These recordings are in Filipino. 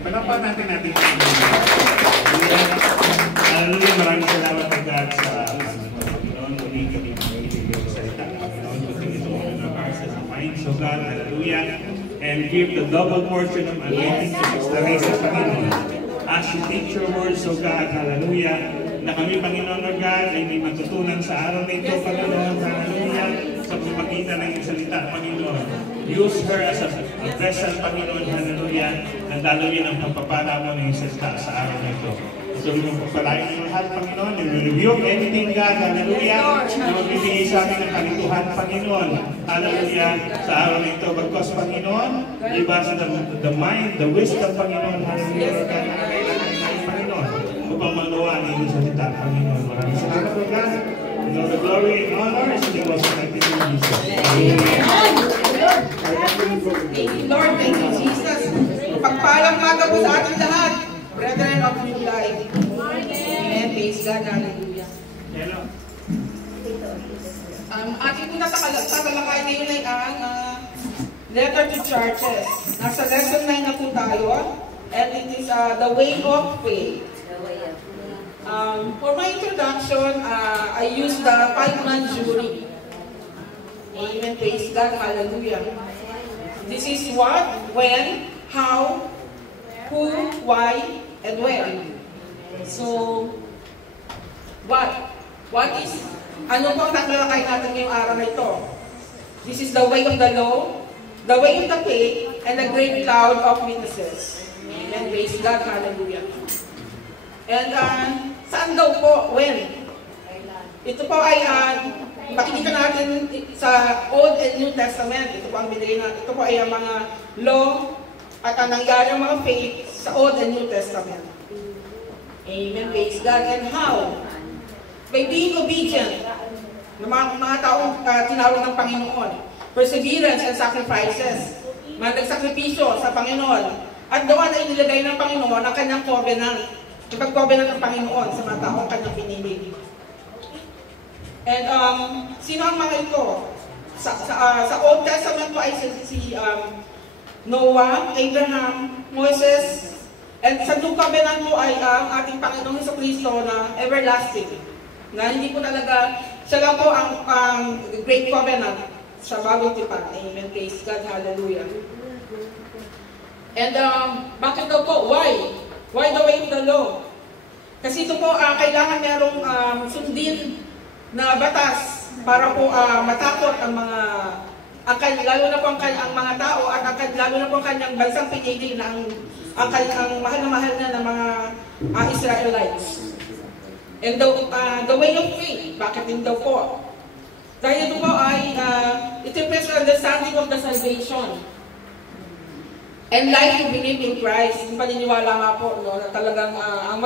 Panapan natin. Hallelujah, maraming salamat po God sa Panginoon. Muli kami makikinig sa salita ng Panginoon. Continue to open our hearts and minds, so God, hallelujah. And give the double portion of anointing to Sister Reza, Panginoon. As you teach your words, so God, hallelujah, na kami, Panginoon, o God, ay may matutunan sa araw na ito, Panginoon, hallelujah, sa pagpapakita ng iyong salita, Panginoon. Use her as a vessel, Panginoon, hallelujah, na daloyin ang pagpapala mo ng iyong salita sa araw na ito. So, yung pagpalain ng lahat, Panginoon, and we rebuke anything, God, hallelujah, na magbibigay sa amin ng kalituhan, Panginoon, hallelujah, sa araw na ito. Bagkos, Panginoon, give us the mind, the wisdom, Panginoon, hallelujah, Panginoon, upang magawa ng iyong salita, Panginoon. Maraming salamat po, God. In all the glory and honor, is in the most connected to Jesus. Amen. Thank you, Lord. Thank you, Jesus. Pagpalang maga po sa ating lahat. Brethren of New Life. Amen. Praise God. Hallelujah. Hello. Ating po tatalakay ngayon ay ang letter to churches. Nasa lesson 9 na po tayo. And it is the way of faith. For my introduction, I use the 5-man jury. Amen. Praise God. Hallelujah. This is what, when, how, who, why, and where. So, what is, ano po ang tatalakay natin ngayong araw na ito? This is the way of the law, the way of the faith, and the great cloud of witnesses. Amen. Praise God. Hallelujah. And saan daw po? When? Ito po ay makikita natin sa Old and New Testament. Ito po ang binigay natin. Ito po ay ang mga law at ang nangyari ang mga faith sa Old and New Testament. Amen. Praise God. And how? By being obedient ng mga taong tinawag ng Panginoon. Perseverance and sacrifices. Nagsakripisyo sa Panginoon. At doon ay nilagay ng Panginoon ang kanyang covenant. Ipag-covenant ng Panginoon sa mga taong kanyang pinili. And sino ang mga ito? Sa Old Testament po ay si Noah, Abraham, Moses, and sa New Covenant po ay ang ating Panginoong Jesucristo na everlasting. Na hindi po talaga, siya lang po ang Great Covenant sa bagong tipan. Amen. Praise God. Hallelujah. And bakit daw po? Why? Why the way of the law? Kasi ito po, kailangan merong sundin na batas para po matakot ang mga, lalo na po ang mga tao at lalo na po ang kanyang bansang pinili na ang mahal na mahal na ng mga Israelites. And the way of faith, bakit din daw po? Dahil ito po ay it reflects the understanding of the salvation. And life to believe in Christ. Yung paniniwala nga po, no, na talagang ang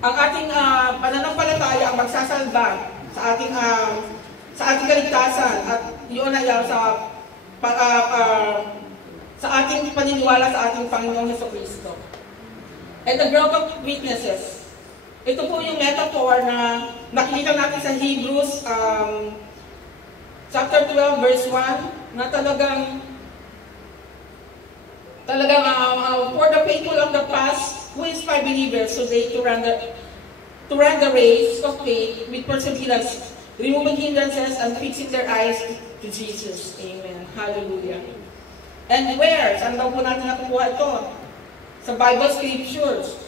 ating pananampalataya ang magsasalba sa ating kaligtasan at yun ay sa ating paniniwala sa ating Panginoong Jesucristo. And the group of witnesses. Ito po yung metaphor na nakikita natin sa Hebrews chapter 12 verse 1 na talagang for the faithful of the past who inspire believers today to run the race of faith with perseverance, removing hindrances and fixing their eyes to Jesus. Amen. Hallelujah. And where? Saan daw po natin nakukuha ito? Sa Bible Scriptures.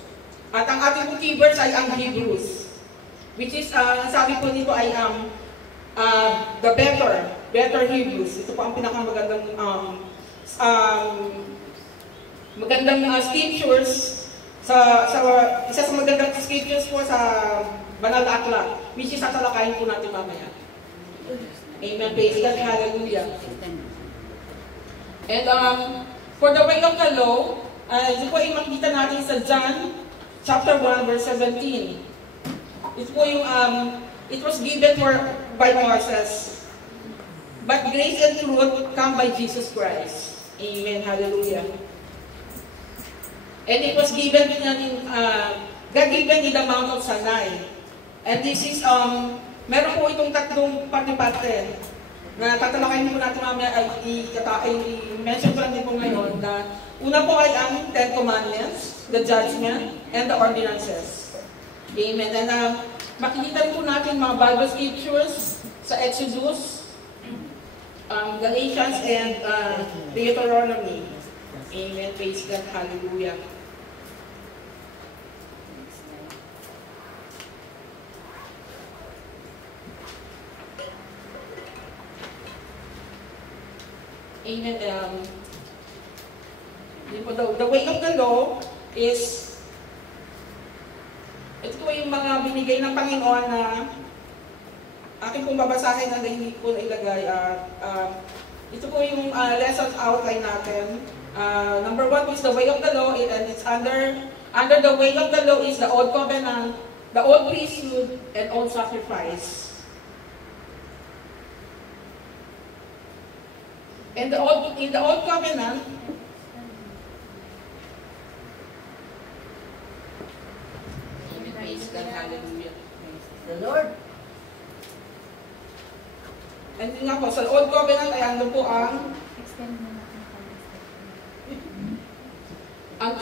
At ang ating keywords ay ang Hebrews. Which is, sabi po dito ay the better Hebrews. Ito po ang pinakamagandang scriptures isa sa magandang scriptures po sa Banal na Aklat, which is tatalakayin po natin mamaya. Amen. Praise God. Hallelujah. And for the way of the law, ito po ay makikita natin sa John chapter 1 verse 17. Ito po yung it was given by Moses, but grace and truth come by Jesus Christ. Amen. Hallelujah. And it was given God given in the Mount of Sinai. And this is, meron po itong tatlong parte-parte. na tatalakayin po natin mamaya ay i-mention ko lang din po ngayon na una po ay ang Ten Commandments, the Judgment, and the Ordinances. Amen. And makikita rin po natin mga Bible scriptures sa Exodus, Galatians, and Deuteronomy. Amen. Praise God. Hallelujah. Amen. The way of the law is, ito po yung mga binigay ng Panginoon na akin pong babasahin na hindi po nailagay. Ito po yung lesson outline natin. Number 1 is the way of the law, and it's under the way of the law is the Old Covenant, the Old Priesthood, and Old Sacrifice. In the Old Covenant, praise God, hallelujah. The Lord. And yun nga po, sa Old Covenant ay ano po ang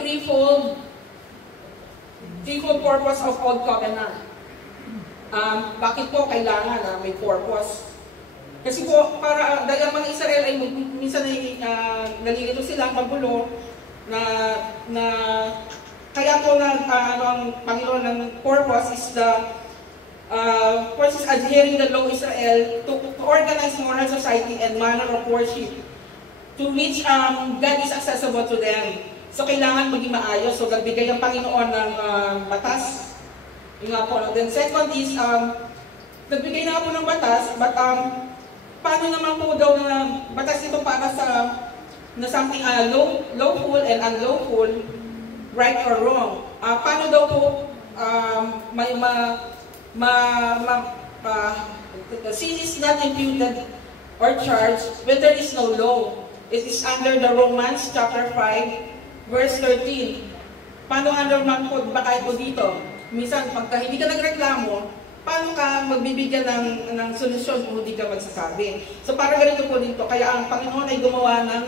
threefold purpose of Old Covenant. Bakit po kailangan na may purpose? Kasi po, para dahil ang mga Israel ay minsan ay nalilito sila, magulo, na kaya po na ang Panginoon ng purpose is first is adhering the law of Israel to organize moral society and manner of worship to which God is accessible to them. So kailangan maging maayos. So nagbigay ang Panginoon ng batas. Yung nga po. Then second is, nagbigay na po ng batas, but paano naman po daw na batas ito para sa na something lawful and unlawful, right or wrong? Paano daw po sin is not imputed or charged when there is no law? It is under the Romans chapter 5, verse 13. Paano nga naman po, baka po dito? Minsan, pagka hindi ka nagreklamo, paano ka magbibigyan ng solusyon kung hindi ka magsasabi? So para ganito po dito, kaya ang Panginoon ay gumawa ng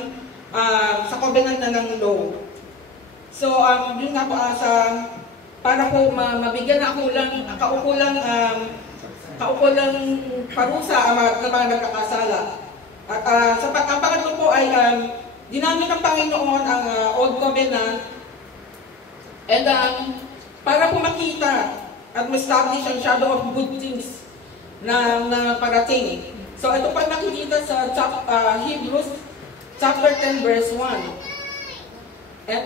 sa covenant na ng law. So yun nga po para po mabigyan na kaukulang parusa ang mga nagkakasala. At ang pangatlo po ay ginamit ng Panginoon ang Old Covenant and para po makita at ma-establish ang shadow of good things na parating. So ito pa makikita sa Hebrews chapter 10 verse 1. And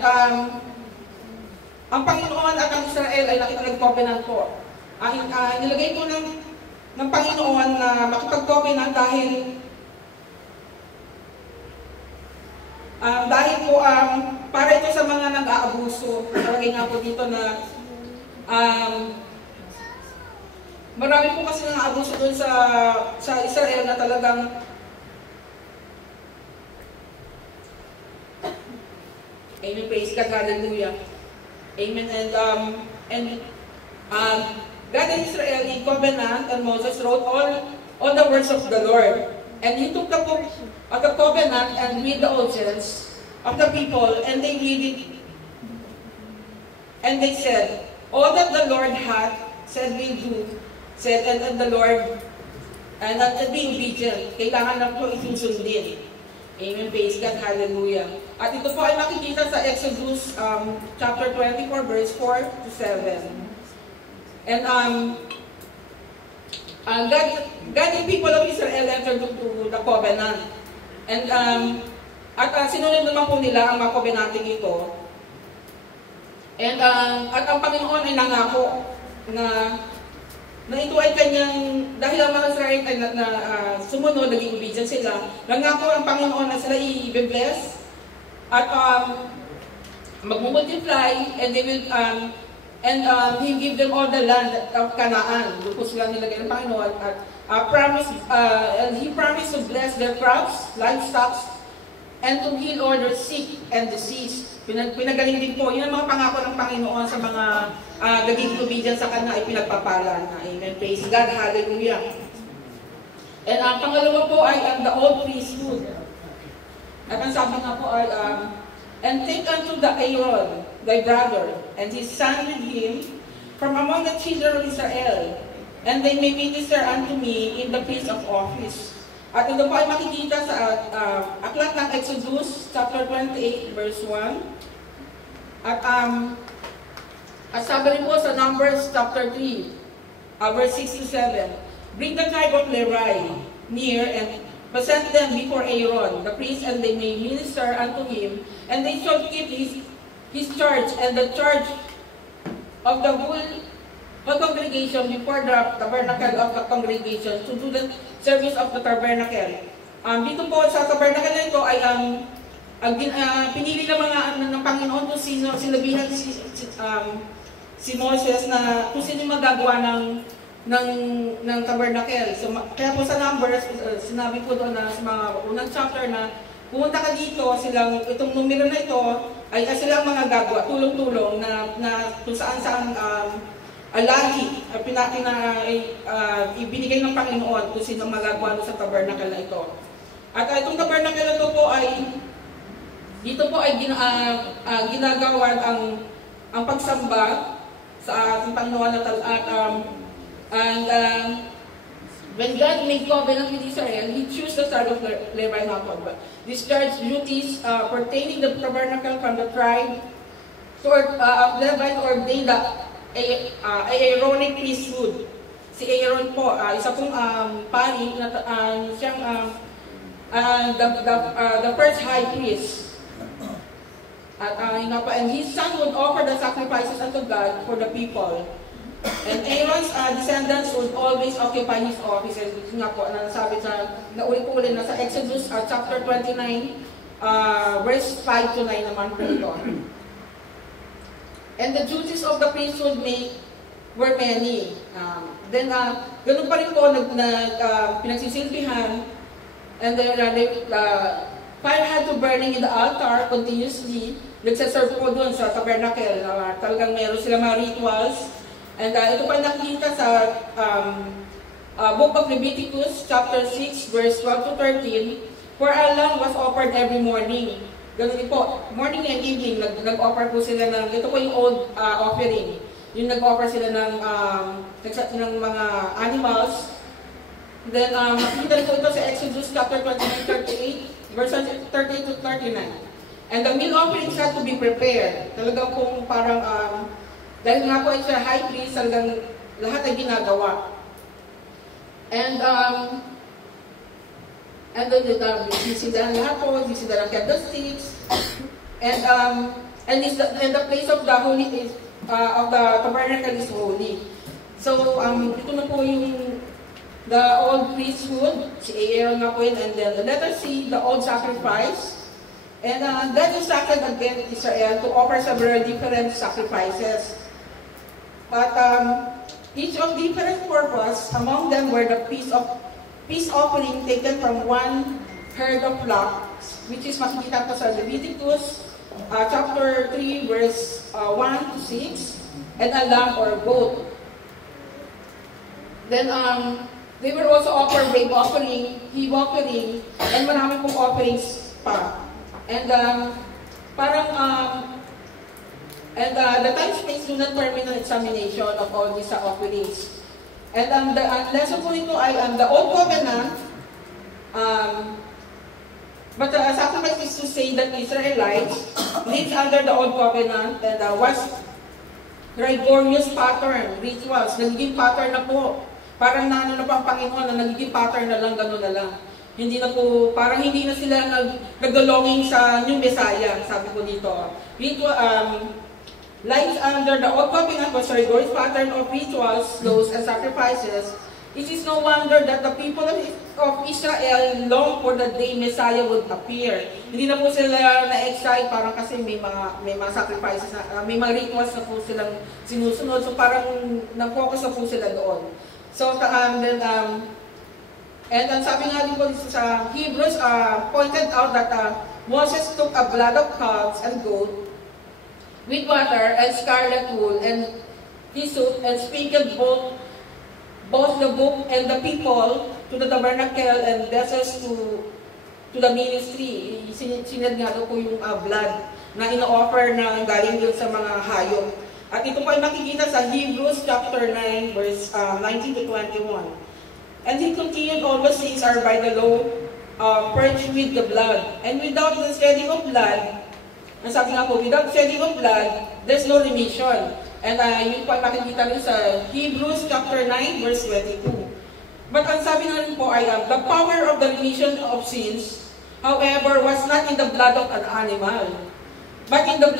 ang Panginoon at ang Israel ay nakipag-covenant po. Nilagay po ng Panginoon na makipag-covenant dahil po para ito sa mga nag-aabuso. Nalagay nga po dito na marami po kasi nang-aabuso doon sa Israel na talagang amen, praise God, hallelujah. Amen. And God and Israel in covenant, and Moses wrote all the words of the Lord. And he took the book of the covenant and read the audience of the people, and they read it. And they said, all that the Lord hath said will do, said, and the Lord, and be obedient. Kailangan lang po isusundin. Amen, praise God, hallelujah. At ito po ay makikita sa Exodus chapter 24, verse 4 to 7. And God and people of Israel entered into the covenant. And sinunod naman po nila ang mga covenanting ito. And at ang Panginoon ay nangako na ito ay kanyang, dahil ang mga Israel ay sumunod, naging obedient sila, nangako ang Panginoon na sila i-bless at mag-multiply, and they will He give them all the land of Canaan. Doon po sila nilagay ng Panginoon at He promised to bless their crops, livestock, and to heal all their sick and disease. Pinagaling din po. Yun ang mga pangako ng Panginoon sa mga naging obedient sa Kanya ay pinagpapala na. Amen. Praise God. Hallelujah. And ang pangalawa po ay the old priesthood. At ang sabi nga po ay, and take unto the Aaron, thy brother, and his son with him, from among the children of Israel, and they may minister unto me in the place of office. At ito po ay makikita sa aklat ng Exodus, chapter 28, verse 1. At sabi rin po sa Numbers, chapter 3, verse 6 to 7. Bring the tribe of Levi near and present them before Aaron, the priest, and they may minister unto him, and they shall keep his charge and the charge of the whole congregation before the tabernacle of the congregation to do the service of the tabernacle. Dito po sa tabernacle na ito ay pinili ng mga ng Panginoon kung sinabihan si Moses na kung sino magagawa ng tabernacle. So, kaya po sa Numbers, sinabi ko doon na sa mga unang chapter na pumunta ka dito, itong numero na ito ay silang mga gagawa, tulong-tulong na kung saan-saan alagi, ibinigay ng Panginoon kung sino magagawa sa tabernacle na ito. At itong tabernacle na ito po ay, dito po ay ginagawa ang pagsamba sa ating Panginoon at when God made covenant with Israel, He chose the tribe of Levi not to discharge duties pertaining to the tabernacle from the tribe of Levi to ordain the Aaronic priesthood. Si Aaron po, isa pong pari, siyang the first high priest. And his son would offer the sacrifices unto God for the people. And Aaron's descendants would always occupy his office. And nga po, nasabi naulit-ulit na sa Exodus chapter 29, verse 5 to 9 naman po ito. And the duties of the priesthood were many. Ganun pa rin po, pinagsisilbihan. And fire had to burning in the altar continuously. Nagsaserve po doon sa tabernacle. Talagang meron sila mga rituals. And ito pa nakikita sa Book of Leviticus, chapter 6, verse 12 to 13, for a lamb was offered every morning. Ganun din po, morning and evening, nag-offer po sila ng, ito po yung old offering. Yung nag-offer sila ng mga animals. Then, makikita rin po ito sa Exodus chapter 29, 38, verse 38 to 39. And the meal offerings had to be prepared. Talagang kung parang, dahil nga po ay siya high priest, talagang lahat ay ginagawa. And sisidahan lahat po, sisidahan candlesticks, and the place of the holy of the tabernacle is holy. So ito na po yung the old priesthood, si Aaron nga po yun, and then the letter C, the old sacrifice, and that instructed against Israel to offer several different sacrifices. But each of different purpose, among them were the peace offering taken from one herd of flocks, which is makikita po sa Leviticus chapter 3, verse 1 to 6, and a lamb or goat. Then they were also offered brave offering, heave offering, and marami pong offerings pa. And the time space do not permit an examination of all these offerings. And the lesson po nito ay the Old Covenant, but the sacrifice is to say that Israelites lived under the Old Covenant and was rigorous pattern, rituals, nagiging pattern na po. Parang na pa ang Panginoon na nagiging pattern na lang, gano'n na lang. Hindi na po, parang hindi na sila nag-belonging sa new Messiah, sabi ko dito. Lives under the Old Covenant was a rigorous pattern of rituals, laws, and sacrifices. It is no wonder that the people of Israel longed for the day Messiah would appear. Hindi na po sila na-excite parang kasi may mga sacrifices, may mga rituals na po silang sinusunod. So parang nag-focus na po sila doon. So, and sabi nga din po sa Hebrews, pointed out that Moses took a blood of calves and goat with water and scarlet wool and hyssop and sprinkled both the book and the people to the tabernacle and vessels to the ministry. Sinad nga daw po yung blood na ino-offer na galing yun sa mga hayop. At ito po ay makikita sa Hebrews chapter 9, verse 19 to 21. And he continued, all the sins are by the law purged with the blood. And without the shedding of blood, ang sabi nga po, without shedding of blood, there's no remission. And yun po ay makikita rin sa Hebrews chapter 9, verse 22. But ang sabi na rin po ay, the power of the remission of sins, however, was not in the blood of an animal, but in the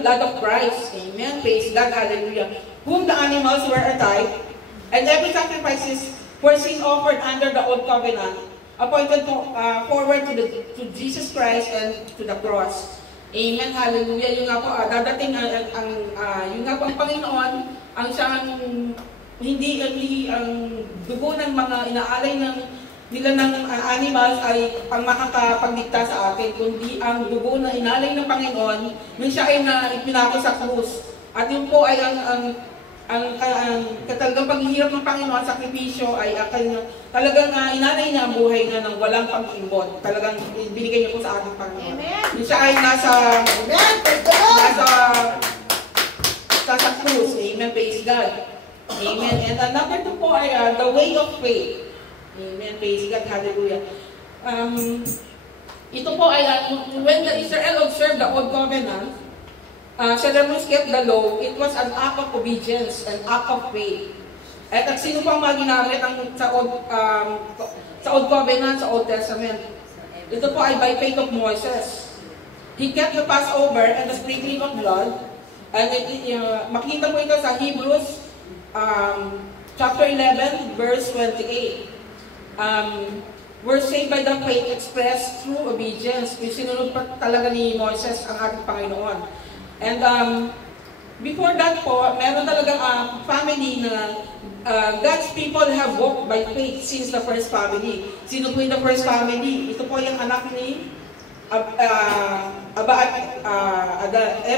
blood of Christ. Amen. Praise God. Hallelujah. Whom the animals were a type, and every sacrifices were sin offered under the old covenant, appointed forward to Jesus Christ and to the cross. Amen. Hallelujah. Yung nga po, dadating yung nga po ang Panginoon, ang siyang hindi ang dugo ng mga inaalay nila ng animals ay ang makakapagdikta sa atin, kundi ang dugo na inalay ng Panginoon nung siya ay ipinako sa krus. At yun po ay ang katalagang paghihirap ng Panginoon, sakripisyo ay talagang inalay niya ang buhay niya ng walang pag-imbot. Talagang binigay niya po sa ating Panginoon. Amen. Siya ay nasa krus. Amen. Praise God. Amen. And number 2 po ay the way of faith. Amen. Praise God. Hallelujah. Ito po ay, when the Israel observed the Old Covenant, ceremonies kept the law, it was an act of obedience, an act of faith. At sino po ang mga ginamit sa Old Covenant, sa Old Testament? Ito po ay by faith of Moses. He kept the Passover and the sprinkling of blood. And makita po ito sa Hebrews chapter 11, verse 28. We're saved by the faith expressed through obedience. Sinunod pa talaga ni Moses ang ating Panginoon. And before that po, meron talagang family na God's people have walked by faith since the first family. Sino po yung the first family? Ito po yung anak ni Eva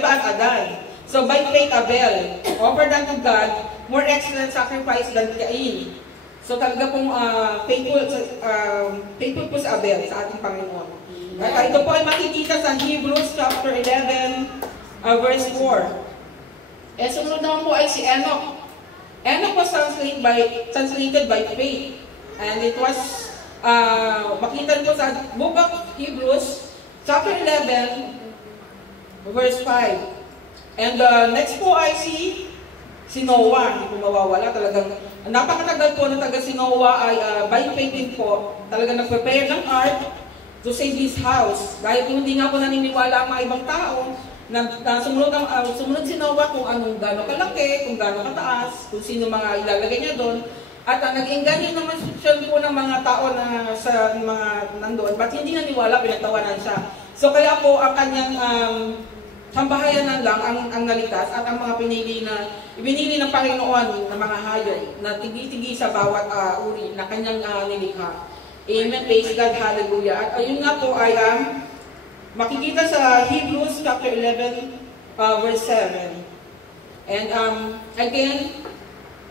at Adan. So by faith, Abel offered unto God more excellent sacrifice than Cain. So talaga pong faithful po sa Abel, sa ating Panginoon. At ito po ay makikita sa Hebrews chapter 11, verse 4. Sumunod naman po ay si Enoch. Enoch was translated by faith. And it was, makita po sa book of Hebrews, chapter 11, verse 5. And next po ay si Noah. Hindi po mawawala. Talagang napakatagal po na si Noah ay by faith din po. Talagang nag-prepare ng ark to save his house. Dahil hindi nga po naniniwala ang mga ibang tao na sumunod si Noah kung anong gano'ng kalaki, kung gano'ng kataas, kung sino mga ilalagay niya doon. At nag-engganyo naman siya po ng mga tao na sa mga nandoon. Ba't hindi naniwala, pinagtawanan siya. So kaya po ang kanyang sambahayanan lang ang naligtas at ang mga ibinili ng Panginoon na mga hayop na tigi-tigi sa bawat uri na kanyang nilikha. Amen. Praise God. Hallelujah. At ayun nga po ay makikita sa Hebrews chapter 11, verse 7. And again,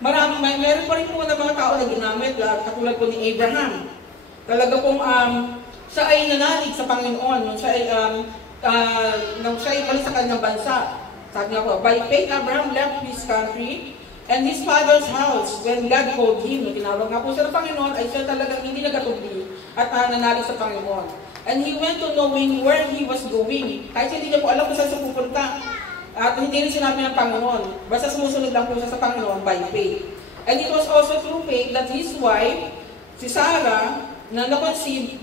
meron pa rin po na mga tao na ginamit, katulad po ni Abraham. Talaga pong siya ay nanalig sa Panginoon nung siya ay balik sa kanyang bansa. Sabi nga po, by faith Abraham left his country and his father's house when God called him. Nung tinawag nga po siya ng Panginoon, ay siya talagang hindi nagatubli at nanalig sa Panginoon. And he went to knowing where he was going. Kahit hindi niya po alam kung saan siya pupunta. At hindi rin sinabi ng Panginoon. Basta sumusunod lang po siya sa Panginoon by faith. And it was also through faith that his wife, si Sarah, na na-conceive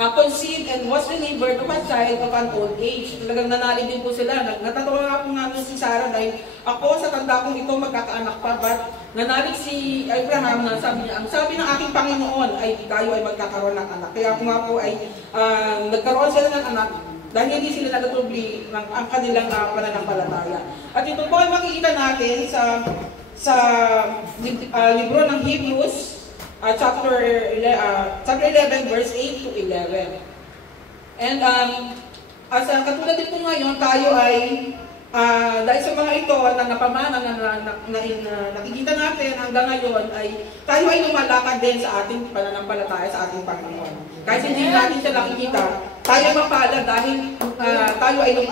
conceived and was delivered of a child of an old age. Talagang nanalig din po sila. Natatawa nga po nga si Sarah dahil ako sa tanda kong ito magkakaanak pa. But nanalig si Abraham na sabi niya, ang sabi ng aking Panginoon ay tayo ay magkakaroon ng anak. Kaya ako nga po ay nagkaroon sila ng anak dahil hindi sila nagatubli ng ang kanilang pananampalataya. At ito po ay makikita natin sa libro ng Hebrews, chapter 11, verse 8 to 11. And as katulad din po ngayon, tayo ay Dahil sa mga ito na napamana nakikita natin hanggang ngayon ay tayo ay lumalakad din sa ating pananampalataya sa ating Panginoon. Kahit hindi natin siya nakikita, tayo mapalad dahil tayo ay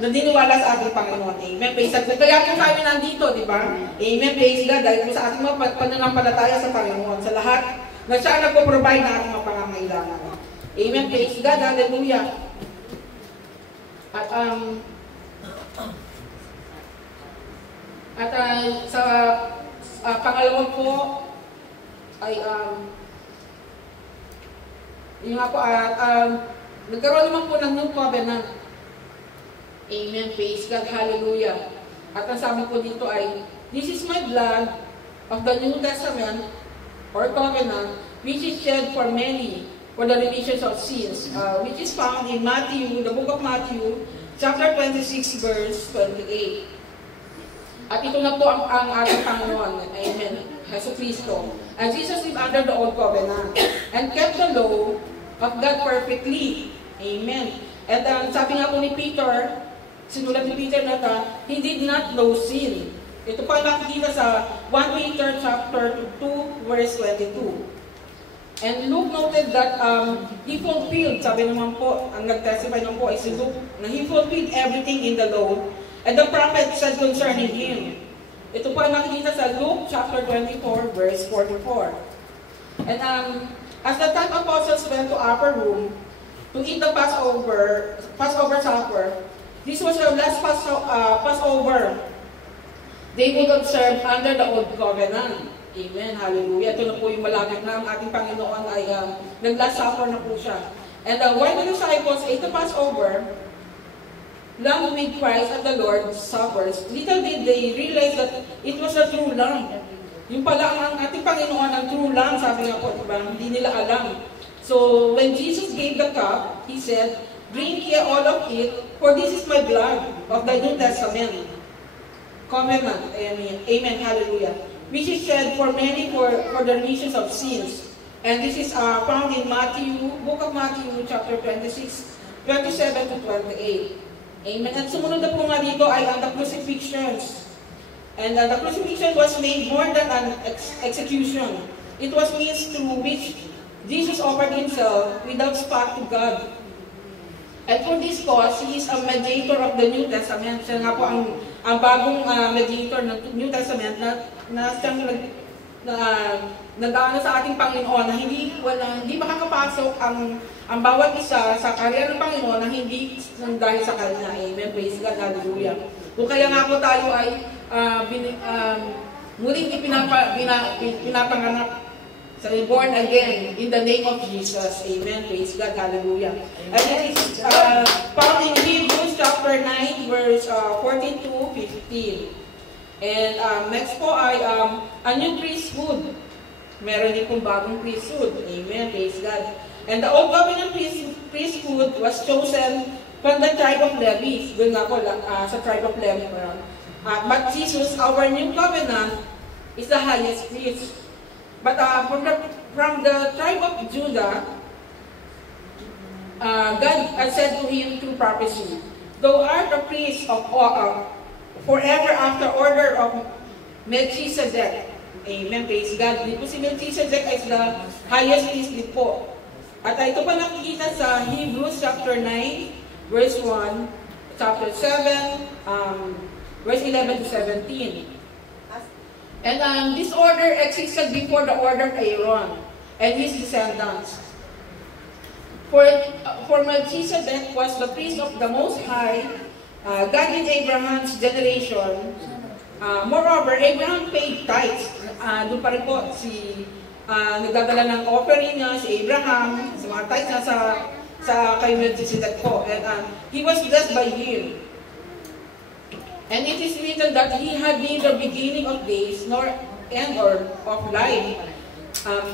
naniniwala sa ating Panginoon. Amen. Praise God. Kaya po kami nandito, di ba? Amen. Praise God. Dahil sa ating mga pananampalataya sa Panginoon, sa lahat na siya nagpo-provide na ating mga pangangailangan. Amen. Praise God. Hallelujah. At sa pangalawa po ay yung nga po nagkaroon naman po ng new covenant. Amen. Praise God. Hallelujah. At ang sabi po dito ay, this is my blood of the New Testament or covenant which is shed for many for the remission of sins, which is found in Matthew, the book of Matthew, chapter 26, verse 28. At ito na po ang ating Panginoon. Amen. Jesus Cristo. And Jesus lived under the old covenant and kept the law of God perfectly. Amen. And sabi nga po ni Peter, sinulat ni Peter na he did not know sin. Ito pa nakikita sa 1 Peter chapter 2, verse 22. And Luke noted that he fulfilled, sabi naman po, ang nag-testify naman po ay si Luke, na he fulfilled everything in the law and the prophet said concerning him. Ito po nakikita sa Luke chapter 24, verse 44. And as the 10 apostles went to upper room to eat the Passover supper, this was the last Passover they would observe under the old covenant. Amen. Hallelujah. Ito na po yung malapit na ang ating Panginoon ay nag-last supper na po siya. And when the disciples ate the Passover, lamb with Christ at the Lord's suppers, little did they realize that it was a true lamb. Yung pala ang ating Panginoon ang true lamb, sabi nga po, diba? Hindi nila alam. So, when Jesus gave the cup, He said, drink ye all of it, for this is my blood of the New Testament. Covenant. Amen. Amen. Hallelujah. Which is shed for many for the remission of sins. And this is found in Matthew, book of Matthew, chapter 26, 27 to 28. Amen. At sumunod na po nga dito ay ang the crucifixions. And the crucifixion was made more than an execution. It was means through which Jesus offered Himself without spot to God. And for this cause, He is a mediator of the New Testament. Siya nga po ang bagong mediator ng New Testament na siyang nag-aano sa ating Panginoon na hindi makakapasok ang bawat isa sa karya ng Panginoon na hindi dahil sa Kanya. Amen. Praise God. Hallelujah. Kung kaya nga po tayo ay muling pinapanganak sa born again in the name of Jesus. Amen. Praise God. Hallelujah. And it is found in Hebrews chapter 9 verse 14 to 15. And next po ay a new priesthood. Meron din pong bagong priesthood. Amen. Praise God. And the old covenant priesthood was chosen from the tribe of Levi. Doon nga po sa tribe of Levi. But Jesus, our new covenant, is the highest priest. But from the tribe of Judah, God had said to him through prophecy, "Thou art a priest of forever after order of Melchizedek." Amen. Praise God. Dito si Melchizedek is the highest priest din po. At ito pa nakikita sa Hebrews chapter 9, verse 1, chapter 7, verse 11 to 17. And this order existed before the order of Aaron and his descendants. For Melchizedek was the priest of the Most High, God in Abraham's generation. Moreover, Abraham paid tithes. Doon pa rin po nagdadala ng offering niya si Abraham, sa mga tithes na sa kay Melchizedek po. And he was blessed by him. And it is written that he had neither beginning of days nor end of life,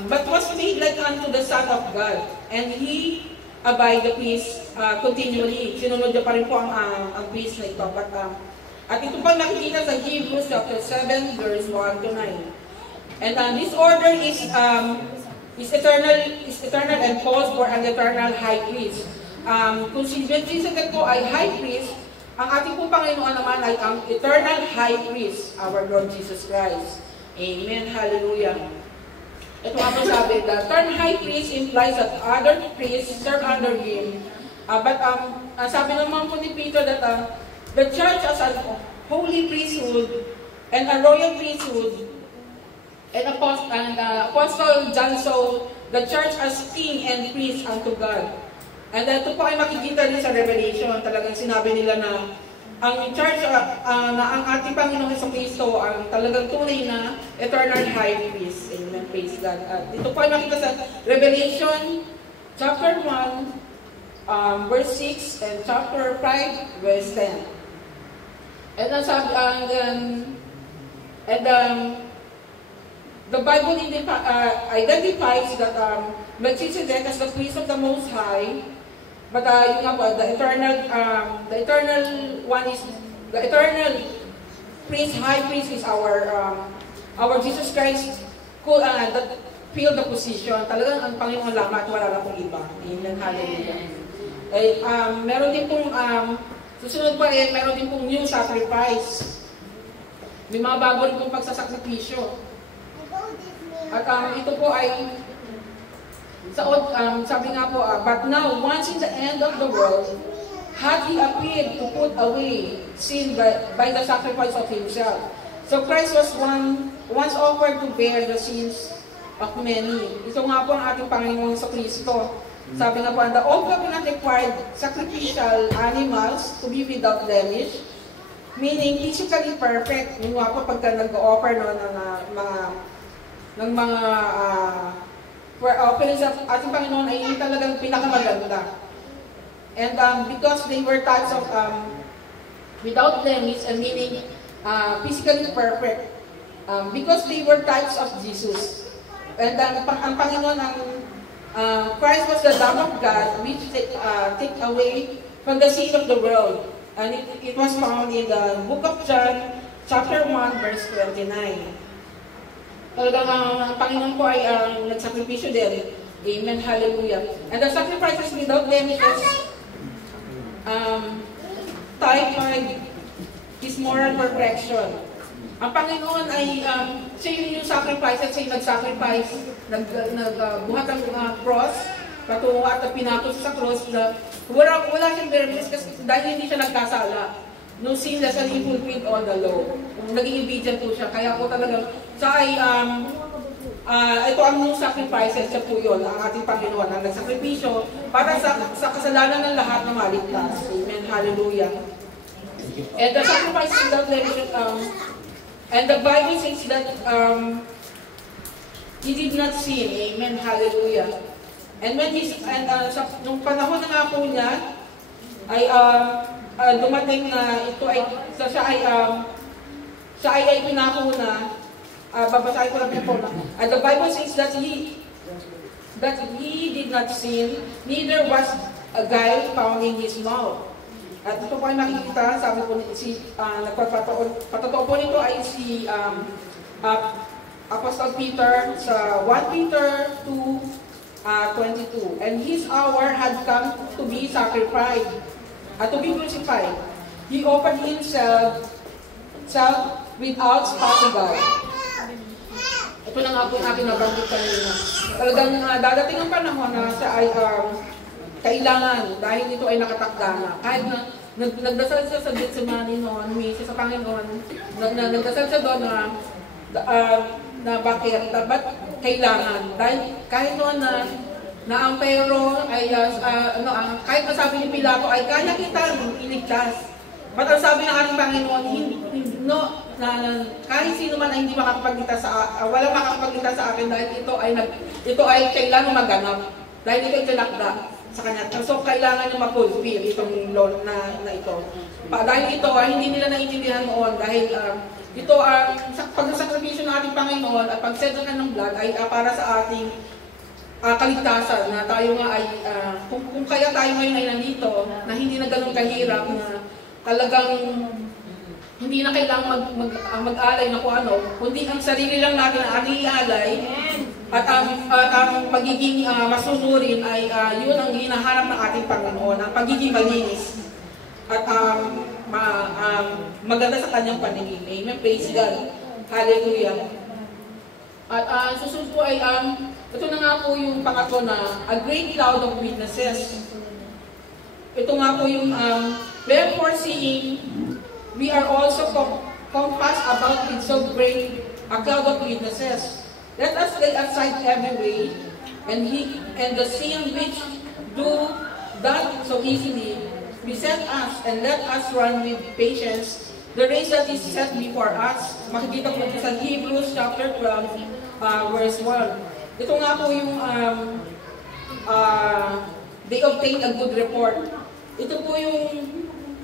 but was made like unto the Son of God, and he abide the priest continually. Sinunod niya pa rin po ang priest na ito. At ito pa nakikita sa Hebrews chapter 7, verse 1 to 9. And this order is eternal and calls for an eternal high priest. Kung si Melchizedek po ay high priest, Ang ating pong Panginoon naman ay ang eternal high priest, our Lord Jesus Christ. Amen. Hallelujah. Ito nga po sabi, the term high priest implies that other priests serve under him. Sabi naman po ni Peter that the church as a holy priesthood and a royal priesthood and Apostle John saw the church as king and priest unto God. And ito po ay makikita rin sa Revelation. Talagang sinabi nila na ang church, na ang ating Panginoong Jesucristo ang talagang tunay na eternal high priest. Amen. Praise God. At ito po ay makikita sa Revelation chapter 1, verse 6 and chapter 5, verse 10. And the Bible identifies that Melchizedek as the priest of the Most High, but yun nga po, the eternal priest, high priest is our Jesus Christ that fill the position. Talagang ang Panginoon lamang at wala na pong iba. Amen. Hallelujah. Meron din pong susunod pa meron din pong new sacrifice. May mga bago rin pong pagsasakripisyo. At ito po ay sabi nga po, but now, once in the end of the world, had He appeared to put away sin by the sacrifice of Himself. So Christ was once offered to bear the sins of many. Ito nga po ang ating Panginoon sa Kristo. Sabi nga po, the old covenant required sacrificial animals to be without blemish, meaning physically perfect. Yung nga po pagka nag-offer ng mga offerings of ating Panginoon ay talagang pinakamaganda. And because they were types of without blemish, and meaning physically perfect, because they were types of Jesus. And ang Panginoon, Christ was the Lamb of God which take away from the sin of the world. And it was found in the book of John, chapter 1, verse 29. Talagang ang Panginoon po ay nagsakripisyo din. Amen. Hallelujah. And the sacrifices without blemishes type His moral perfection. Ang Panginoon ay siya yung sacrifice at siya yung nag-sacrifice, nagbuhat ng cross, patungo at pinakot sa cross na wala siyang blemishes kasi dahil hindi siya nagkasala. No sin less and He fulfilled all the law. Naging obedient po siya. Kaya po talagang siya ay ito ang new sacrifices siya po yun, ang ating Panginoon, ang nagsakripisyo para sa kasalanan ng lahat na maligtas. Amen. Hallelujah. And the sacrifice without blemish, and the Bible says that He did not sin. Amen. Hallelujah. And when nung panahon na nga po niya, ay dumating na ito ay siya ay pinako na babasahin ko lang po na the Bible says that he did not sin, neither was a guile found in his mouth. At ito po ay makikita, sabi po nagpapatotoo po nito ay si Apostle Peter sa 1 Peter 2:22. And his hour had come to be sacrificed, to be crucified. He offered himself without spot to God. Ito na nga po yung aking nabanggit kanina. Talagang dadating ang panahon na siya ay kailangan, dahil ito ay nakatakda na. Kahit na nagdasal siya sa Gethsemane noon, humisya sa Panginoon, nagdasal siya doon na bakit, dapat kailangan. Dahil kahit noon na ang pero ay, kahit masabi ni Pilato ay kaya kita iligtas. But ang sabi ng ating Panginoon, kahit sino man ay hindi makakapagligtas walang makakapagligtas sa akin dahil ito ay kailangan maganap. Dahil ito ay tinakda sa kanya. So kailangan nyo ma-fulfill itong law na ito. Dahil ito ay hindi nila naiintindihan noon dahil ito ang pagsasakripisyo ng ating Panginoon at pagsedyakan ng blood ay para sa ating kaligtasan na tayo nga ay kung kaya tayo ngayon ay nandito na hindi na ganun kahirap na talagang hindi na kailangan mag-alay na kung ano, kundi ang sarili lang natin ang ating ialay at ang magiging masunurin ay yun ang hinahanap ng ating Panginoon, ang pagiging malinis. At maganda sa kanyang paningin. Amen. Praise God. Hallelujah. At susunod po ay, ito na nga po yung pangatlo na, a great cloud of witnesses. Ito nga po yung, therefore seeing, we are also compassed about with so great a cloud of witnesses. Let us lay aside every way, and the sin which do that so easily beset us, and let us run with patience the race that is set before us. Makikita po sa Hebrews chapter 12, verse 1. Ito nga po yung they obtain a good report. Ito po yung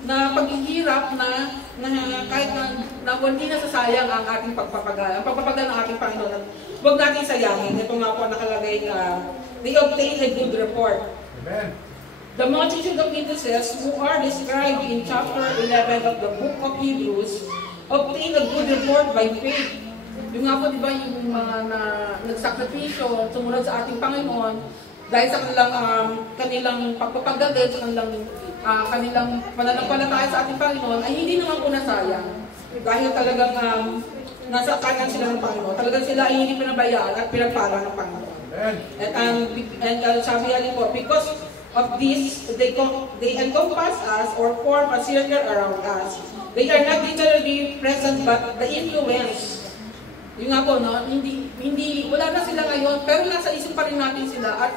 na paghihirap na kahit na hindi nasasayang ang ating pagpapagal. Ang pagpapagal ng ating Panginoon. Huwag natin sayangin. Ito nga po nakalagay they obtain a good report. Amen. The multitude of witnesses who are described in chapter 11 of the book of Hebrews obtain a good report by faith. Yung nga po, di ba, yung mga nagsakripisyo, sumunod sa ating Panginoon, dahil sa kanilang pagpapagalit, sa kanilang pananampalataya sa ating Panginoon, ay hindi naman po nasayang. Dahil talagang nasa kanan sila ng Panginoon. Talagang sila ay hindi pinabayaan at pinagpala ng Panginoon. And sabi alin po, because of this, they encompass us or form a circle around us. They are not literally present, but the influence. Yung nga po, no? Wala na sila ngayon, pero nasa isip pa rin natin sila at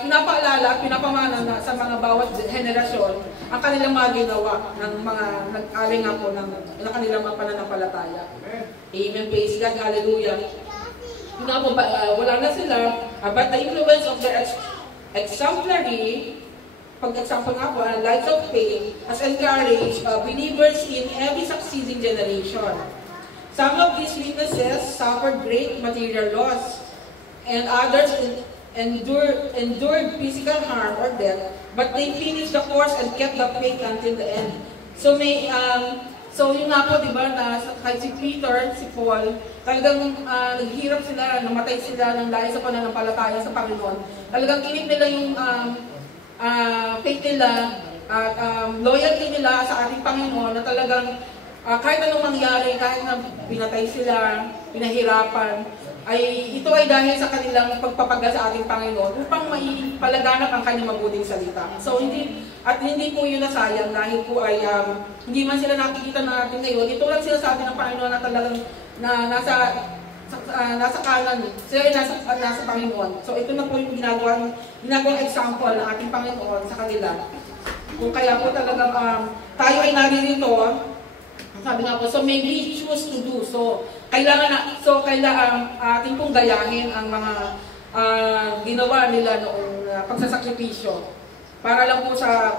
pinapaalala at pinapamana na sa mga bawat henerasyon ang kanilang mga ginawa ng mga nag-alay nga po ng kanilang mga pananampalataya. Amen. Praise God. Hallelujah. Yung nga po, wala na sila, but the influence of their exemplary, pag-example nga po, lives of faith has encouraged believers in every succeeding generation. Some of these witnesses suffered great material loss, and others endured physical harm or death, but they finished the course and kept the faith until the end. So yung nga po, di ba, kahit si Peter, si Paul, talagang naghihirap sila, namatay sila ng dahil sa pananampalataya sa Panginoon. Talagang kinip nila yung faith nila at loyalty nila sa ating Panginoon na talagang kahit anong mangyari, kahit na pinatay sila, pinahirapan, ay ito ay dahil sa kanilang pagpapagal sa ating Panginoon upang maipalaganap ang kanyang mabuting salita. So hindi po yun nasayang dahil po ay hindi man sila nakikita natin ngayon. Ito lang sinasabi ng Panginoon na talagang nasa kanan, sila ay nasa Panginoon. So ito na po yung ginagawang example ng ating Panginoon sa kanila. Kung kaya po talagang tayo ay naririto, sabi nga po, so may we choose to do. So kailangan ating pong gayahin ang mga ginawa nila noong pagsasakripisyo para lang po sa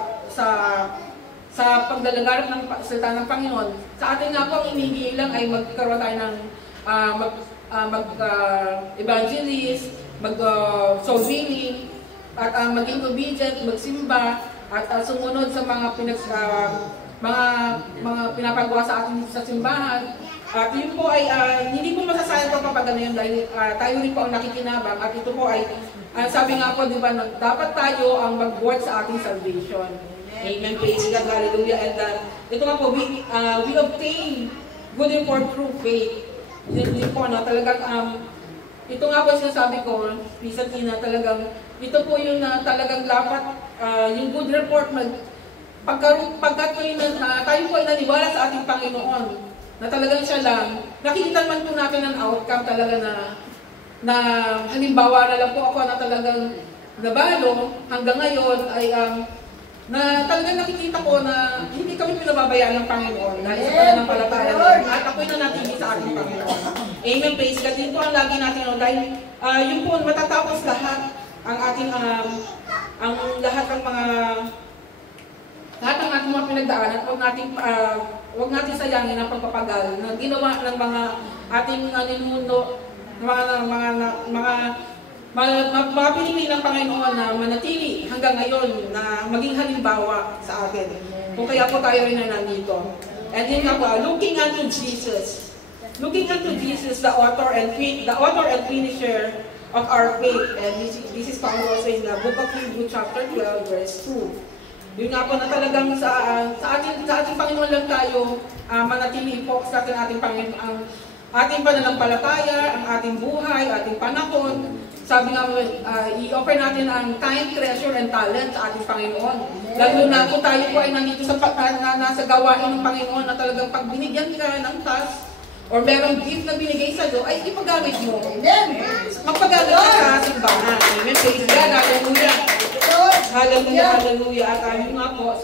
pagdalaganap ng salita ng Panginoon. Sa atin nga po, ang inihingi lang ay magkaroon tayo ng mag-evangelist, soul winning, at maging obedient, magsimba, at sumunod sa mga pinapagawa sa atin sa simbahan. At yun po ay hindi po masasayang pagpapagano yun dahil tayo rin po ang nakikinabang at ito po ay sabi nga po, di ba, dapat tayo ang mag-work sa ating salvation. Amen. Praise God. Hallelujah. And ito nga po, we obtain good report through faith. Yun po, no, talagang ito nga po sinasabi ko, recently na talagang ito po yung talagang dapat yung good report pagkat tayo po ay naniwala sa ating Panginoon na talagang siya lang, nakikita man po natin ang outcome talaga na halimbawa na lang po ako na talagang nabalo hanggang ngayon ay na talagang nakikita ko na hindi kami pinababayaan ng Panginoon dahil sa pananampalataya at ako'y nanatili sa ating Panginoon. Amen. Praise God. Yun po ang lagi natin, dahil yun po matatapos lahat ang ating lahat ng mga pinagdaanan. Huwag natin sayangin ang pagpapagal na ginawa ng mga ating ninuno, mga pinili ng Panginoon na manatili hanggang ngayon na maging halimbawa sa atin. Kung kaya po tayo rin na nandito. And then nga po, looking unto Jesus, the author and finisher of our faith. And this is found also in the book of Hebrews chapter 12, verse 2. Yun nga po na talagang sa ating Panginoon lang tayo manatili focus natin ating Panginoon, ang ating pananampalataya, ang ating buhay, ating panahon. Sabi nga, i-offer natin ang time, treasure, and talent sa ating Panginoon. Lalo na kung tayo po ay nandito sa nasa gawain ng Panginoon na talagang pag binigyan ka ng task or merong gift na binigay sa iyo, ay ipagamit mo. Amen. Magpagamit ka sa simbahan. Amen. Praise God. Hallelujah. Hallelujah. Hallelujah. At ayun nga po,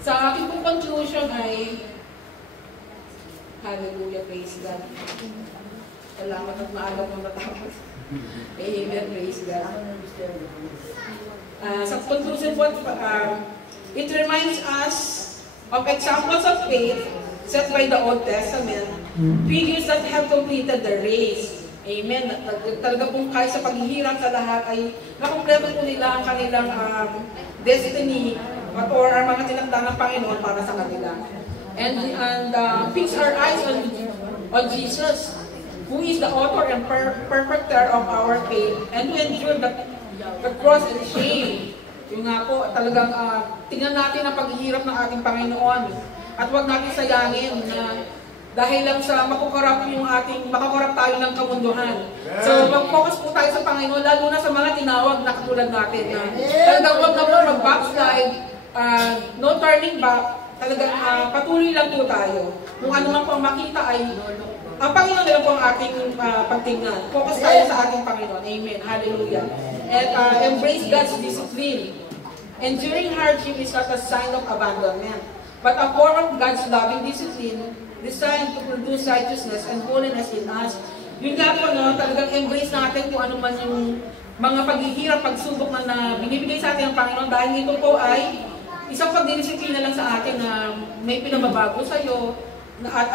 sa aking pong conclusion ay hallelujah. Praise God. Salamat at maaga po natapos. Amen. Praise God. Sa conclusion po, it reminds us of examples of faith set by the Old Testament, figures that have completed the race. Amen. Talaga pong kahit sa paghihirap sa lahat ay nakumpleto po nila ang kanilang destiny or ang mga tinakda ng Panginoon para sa kanila. And fix our eyes on Jesus, who is the author and perfecter of our faith, and who endured the cross and shame. Yung nga po, talagang tingnan natin ang paghihirap ng ating Panginoon. At huwag natin sayangin na dahil lang sa makakorap tayo ng kamunduhan. So, mag-focus po tayo sa Panginoon, lalo na sa mga tinawag na katulad natin. Talagang huwag na po mag-backslide, no turning back, talagang patuloy lang po tayo. Kung ano man po ang makita ay, ang Panginoon na lang po ang ating pagtingnan. Focus tayo sa ating Panginoon. Amen. Hallelujah. And embrace God's discipline. Enduring hardship is not a sign of abandonment, but a form of God's loving discipline designed to produce righteousness and holiness in us. Yun nga po, no, talagang embrace natin kung ano man yung mga paghihirap, pagsubok na binibigay sa atin ng Panginoon, dahil ito po ay isang pagdidisiplina lang sa atin na may pinababago sa iyo at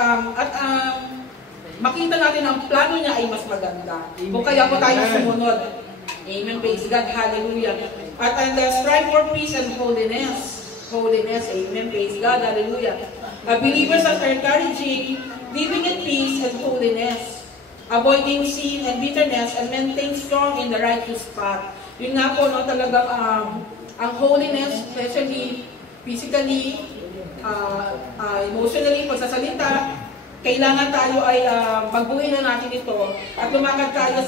makita natin na ang plano niya ay mas maganda. Kung kaya po tayo sumunod. Amen. Praise God. Hallelujah. At strive for peace and holiness. Holiness. Amen. Praise God. Hallelujah. Believers are encouraging living in peace and holiness, avoiding sin and bitterness, and maintain strong in the righteous path. Yun nga po, no, talagang ang holiness, especially physically, emotionally, pagsasalita, kailangan tayo ay magbuhay na natin ito at lumakad tayo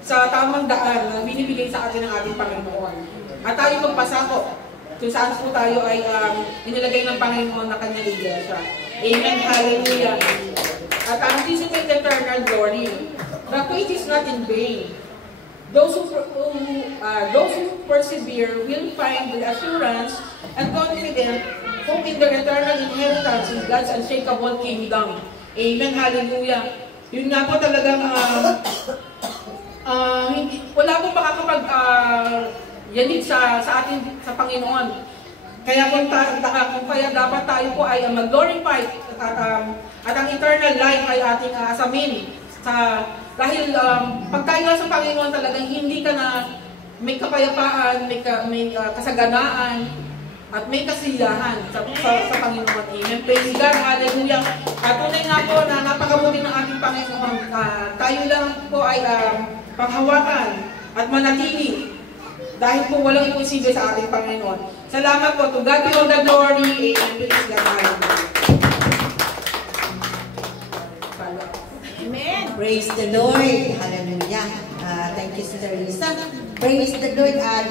sa tamang daan na binibigay sa atin ng ating Panginoon. At tayo magpasakop kung saan po tayo ay inilagay ng Panginoon na kanyang iglesia. Amen. Hallelujah. At anticipate eternal glory. The faith is not in vain. Those who persevere will find the assurance and confidence hope in their eternal inheritance in God's unshakable kingdom. Amen. Hallelujah. Yun nga po talagang wala pong makakapag yanig sa atin sa Panginoon. Kaya kaya dapat tayo po ay mag-glorify at ang eternal life ay ating asamin dahil pag tayo sa Panginoon talagang hindi ka na may kapayapaan, may kasaganaan at may kasiyahan sa Panginoon. Amen. Praise God. Hallelujah. At tunay nga po na napakabuti ng ating Panginoon. Tayo lang po ay panghawakan at manatili dahil po walang imposible sa ating Panginoon. Salamat po. To God be all the glory. Amen. Praise God. Hallelujah. Amen. Praise the Lord. Hallelujah. Thank you, Sister Lisa. Praise the Lord. At